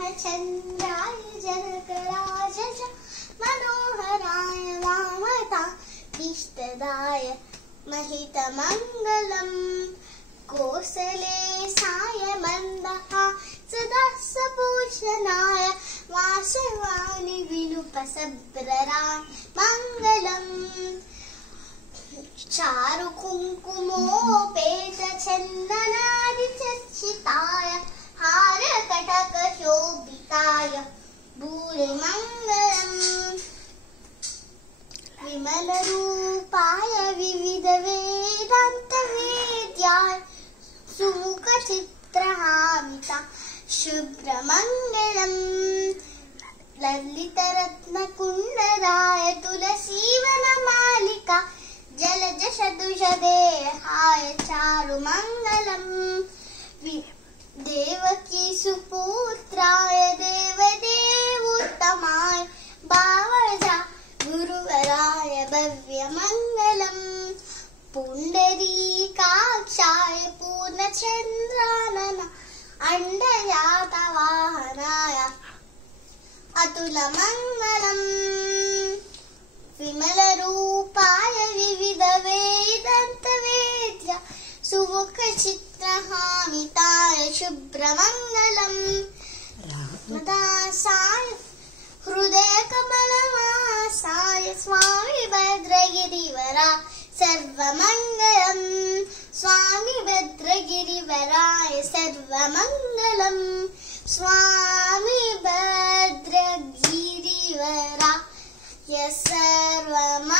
रामचन्द्राय जनकराज मनोहराय वामताभीष्टदाय महितमङ्गलम् कोसलेशाय मन्दहासदा सपूजनाय वासवानि विनुपसब्रराय मङ्गलम् चारु कुङ्कुमोपेतचन्दनादिचर्चिताय हारकटकशोभिताय भूरिमङ्गलम् विमलरूपाय विविधवेदान्तवेद्याय सुमुखचित्रहामिता शुभ्रमङ्गलम् ललितरत्नकुण्डलाय तुलसीवनमालिका जलजशदुषदेहाय चारुमङ्गलम् देवकी सुपुत्राय देवदेवोत्तमाय भावजा गुरुवराय भव्यमङ्गलम् पुण्डरीकाक्षाय पूर्णचन्द्रानन अण्डजातवाहनाय अतुलमङ्गलम् विमलरूपाय विविधवेदान्तवेद्या सुमुखचित्रहामिताय शुभ्रमङ्गलम् दासाय हृदयकमलवासाय स्वामी भद्रगिरिवरा सर्वमङ्गलम् स्वामी भद्रगिरिवराय सर्वमङ्गलम् स्वामी भद्रगिरिवरा सर्वमङ्गलम्।